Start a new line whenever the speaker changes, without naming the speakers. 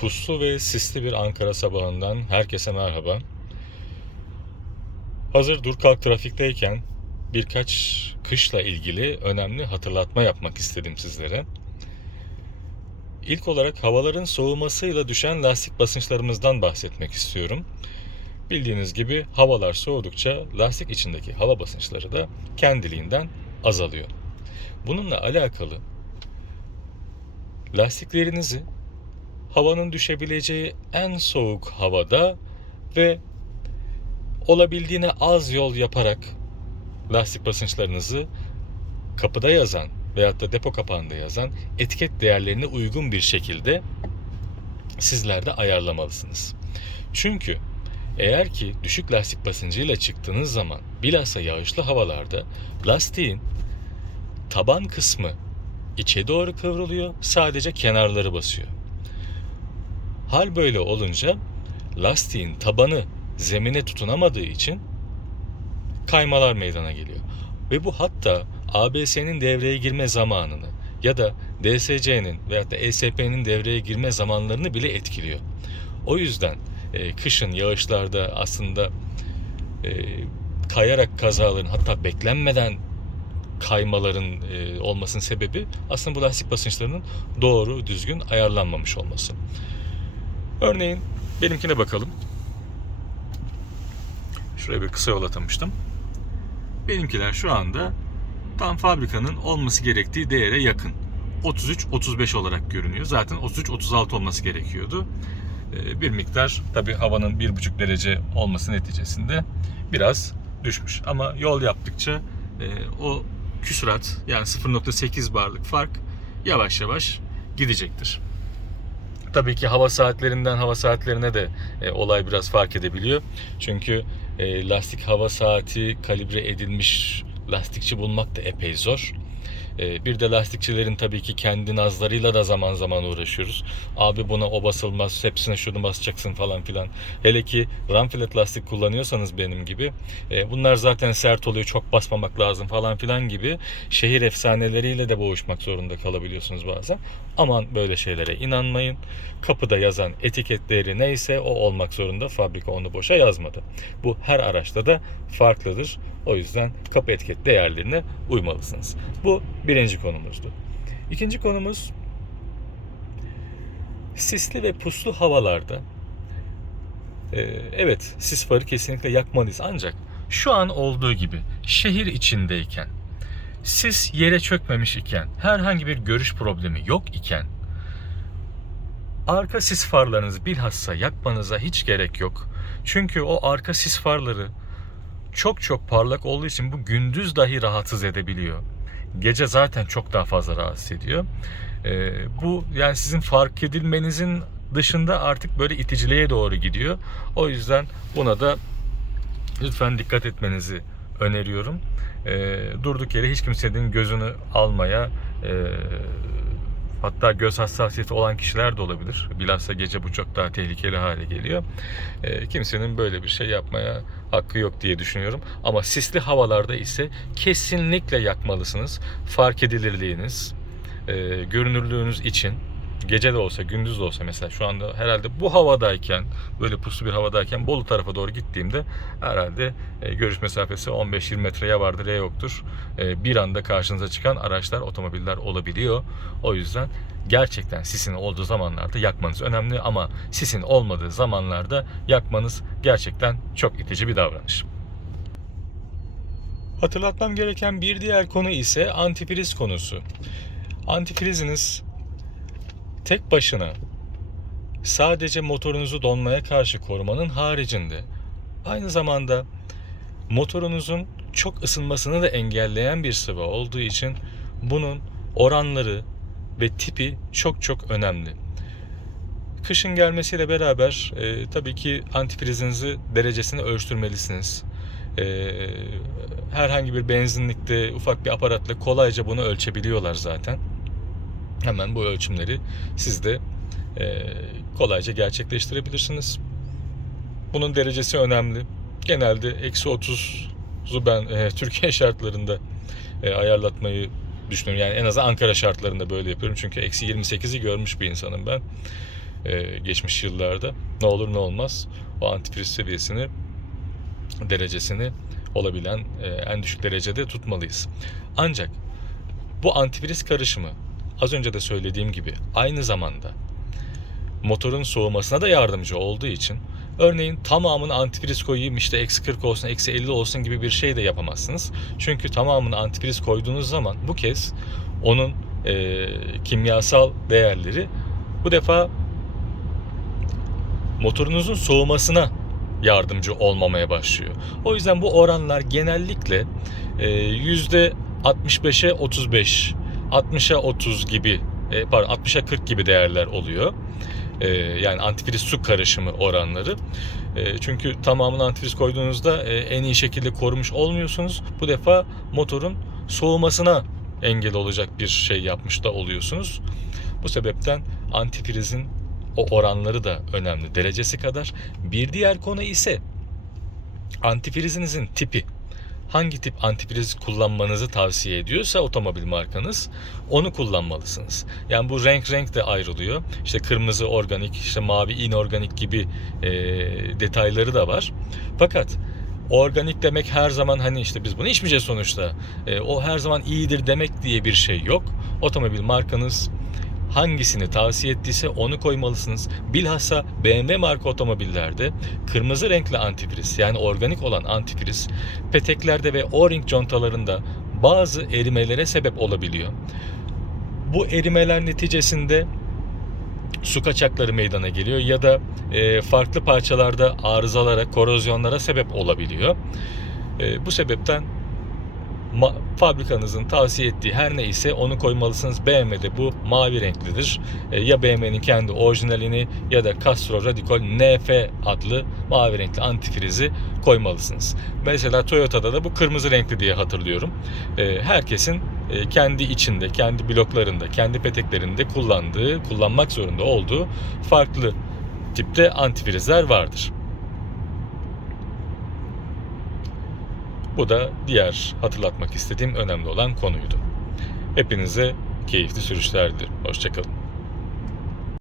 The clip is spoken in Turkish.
Puslu ve sisli bir Ankara sabahından herkese merhaba. Hazır dur kalk trafikteyken birkaç kışla ilgili önemli hatırlatma yapmak istedim sizlere. İlk olarak havaların soğumasıyla düşen lastik basınçlarımızdan bahsetmek istiyorum. Bildiğiniz gibi havalar soğudukça lastik içindeki hava basınçları da kendiliğinden azalıyor. Bununla alakalı lastiklerinizi havanın düşebileceği en soğuk havada ve olabildiğine az yol yaparak lastik basınçlarınızı kapıda yazan veyahut da depo kapağında yazan etiket değerlerine uygun bir şekilde sizler de ayarlamalısınız. Çünkü eğer ki düşük lastik basıncıyla çıktığınız zaman bilhassa yağışlı havalarda lastiğin taban kısmı içe doğru kıvrılıyor, sadece kenarları basıyor. Hal böyle olunca lastiğin tabanı zemine tutunamadığı için kaymalar meydana geliyor. Ve bu hatta ABS'nin devreye girme zamanını ya da DSC'nin veya da ESP'nin devreye girme zamanlarını bile etkiliyor. O yüzden e, kışın yağışlarda aslında e, kayarak kazaların hatta beklenmeden kaymaların e, olmasının sebebi aslında bu lastik basınçlarının doğru düzgün ayarlanmamış olması. Örneğin benimkine bakalım. Şuraya bir kısa yol atamıştım. Benimkiler şu anda tam fabrikanın olması gerektiği değere yakın. 33-35 olarak görünüyor. Zaten 33-36 olması gerekiyordu. Ee, Bir miktar tabi havanın 1,5 derece olması neticesinde biraz düşmüş. Ama yol yaptıkça e, o küsurat yani 0.8 barlık fark yavaş yavaş gidecektir. Tabii ki hava saatlerinden hava saatlerine de e, olay biraz fark edebiliyor. Çünkü e, lastik hava saati kalibre edilmiş lastikçi bulmak da epey zor. E, bir de lastikçilerin tabii ki kendi nazlarıyla da zaman zaman uğraşıyoruz. Abi buna o basılmaz, hepsine şunu basacaksın falan filan. Hele ki ramfilet lastik kullanıyorsanız benim gibi. e, bunlar zaten sert oluyor, çok basmamak lazım falan filan gibi şehir efsaneleriyle de boğuşmak zorunda kalabiliyorsunuz bazen. Aman böyle şeylere inanmayın. Kapıda yazan etiketleri neyse o olmak zorunda. Fabrika onu boşa yazmadı. Bu her araçta da farklıdır. O yüzden kapı etiket değerlerine uymalısınız. Bu birinci konumuzdu. İkinci konumuz sisli ve puslu havalarda e, evet sis farı kesinlikle yakmalıyız ancak şu an olduğu gibi şehir içindeyken sis yere çökmemiş iken herhangi bir görüş problemi yok iken arka sis farlarınızı bilhassa yakmanıza hiç gerek yok. Çünkü o arka sis farları çok çok parlak olduğu için bu gündüz dahi rahatsız edebiliyor. Gece zaten çok daha fazla rahatsız ediyor. Ee, bu yani sizin fark edilmenizin dışında artık böyle iticiliğe doğru gidiyor. O yüzden buna da lütfen dikkat etmenizi öneriyorum. Ee, durduk yere hiç kimsenin gözünü almaya e, hatta göz hassasiyeti olan kişiler de olabilir. Bilhassa gece bu çok daha tehlikeli hale geliyor. Ee, kimsenin böyle bir şey yapmaya hakkı yok diye düşünüyorum. Ama sisli havalarda ise kesinlikle yakmalısınız. Fark edilirliğiniz, e, görünürlüğünüz için gece de olsa gündüz de olsa mesela şu anda herhalde bu havadayken böyle puslu bir havadayken Bolu tarafa doğru gittiğimde herhalde e, görüş mesafesi 15-20 metreye vardır ya yoktur. E, bir anda karşınıza çıkan araçlar, otomobiller olabiliyor. O yüzden gerçekten sisin olduğu zamanlarda yakmanız önemli ama sisin olmadığı zamanlarda yakmanız gerçekten çok itici bir davranış. Hatırlatmam gereken bir diğer konu ise antifriz konusu. Antifriziniz tek başına sadece motorunuzu donmaya karşı korumanın haricinde aynı zamanda motorunuzun çok ısınmasını da engelleyen bir sıvı olduğu için bunun oranları ve tipi çok çok önemli. Kışın gelmesiyle beraber e, tabii ki antifrizinizi derecesini ölçtürmelisiniz. E, herhangi bir benzinlikte ufak bir aparatla kolayca bunu ölçebiliyorlar zaten hemen bu ölçümleri siz de e, kolayca gerçekleştirebilirsiniz. Bunun derecesi önemli. Genelde eksi 30'u ben e, Türkiye şartlarında e, ayarlatmayı düşünüyorum. Yani en azından Ankara şartlarında böyle yapıyorum. Çünkü eksi 28'i görmüş bir insanım ben. e, geçmiş yıllarda. Ne olur ne olmaz o antifriz seviyesini derecesini olabilen e, en düşük derecede tutmalıyız. Ancak bu antifriz karışımı az önce de söylediğim gibi aynı zamanda motorun soğumasına da yardımcı olduğu için örneğin tamamını antifriz koyayım işte eksi 40 olsun eksi 50 olsun gibi bir şey de yapamazsınız. Çünkü tamamını antifriz koyduğunuz zaman bu kez onun e, kimyasal değerleri bu defa motorunuzun soğumasına yardımcı olmamaya başlıyor. O yüzden bu oranlar genellikle e, yüzde 65'e 35, 60'a 30 gibi, e, pardon 60'a 40 gibi değerler oluyor. E, yani antifriz su karışımı oranları. E, çünkü tamamını antifriz koyduğunuzda e, en iyi şekilde korumuş olmuyorsunuz. Bu defa motorun soğumasına engel olacak bir şey yapmış da oluyorsunuz. Bu sebepten antifrizin o oranları da önemli derecesi kadar. Bir diğer konu ise antifrizinizin tipi. Hangi tip antifriz kullanmanızı tavsiye ediyorsa otomobil markanız onu kullanmalısınız. Yani bu renk renk de ayrılıyor. İşte kırmızı organik, işte mavi inorganik gibi e, detayları da var. Fakat organik demek her zaman hani işte biz bunu içmeyeceğiz sonuçta. E, o her zaman iyidir demek diye bir şey yok. Otomobil markanız hangisini tavsiye ettiyse onu koymalısınız. Bilhassa BMW marka otomobillerde kırmızı renkli antifriz yani organik olan antifriz peteklerde ve o-ring contalarında bazı erimelere sebep olabiliyor. Bu erimeler neticesinde su kaçakları meydana geliyor ya da e, farklı parçalarda arızalara, korozyonlara sebep olabiliyor. E, bu sebepten fabrikanızın tavsiye ettiği her neyse onu koymalısınız. BMW'de bu mavi renklidir. E, ya BMW'nin kendi orijinalini ya da Castro Radicol NF adlı mavi renkli antifrizi koymalısınız. Mesela Toyota'da da bu kırmızı renkli diye hatırlıyorum. E, herkesin e, kendi içinde, kendi bloklarında, kendi peteklerinde kullandığı, kullanmak zorunda olduğu farklı tipte antifrizler vardır. Bu da diğer hatırlatmak istediğim önemli olan konuydu. Hepinize keyifli sürüşler dilerim. Hoşçakalın.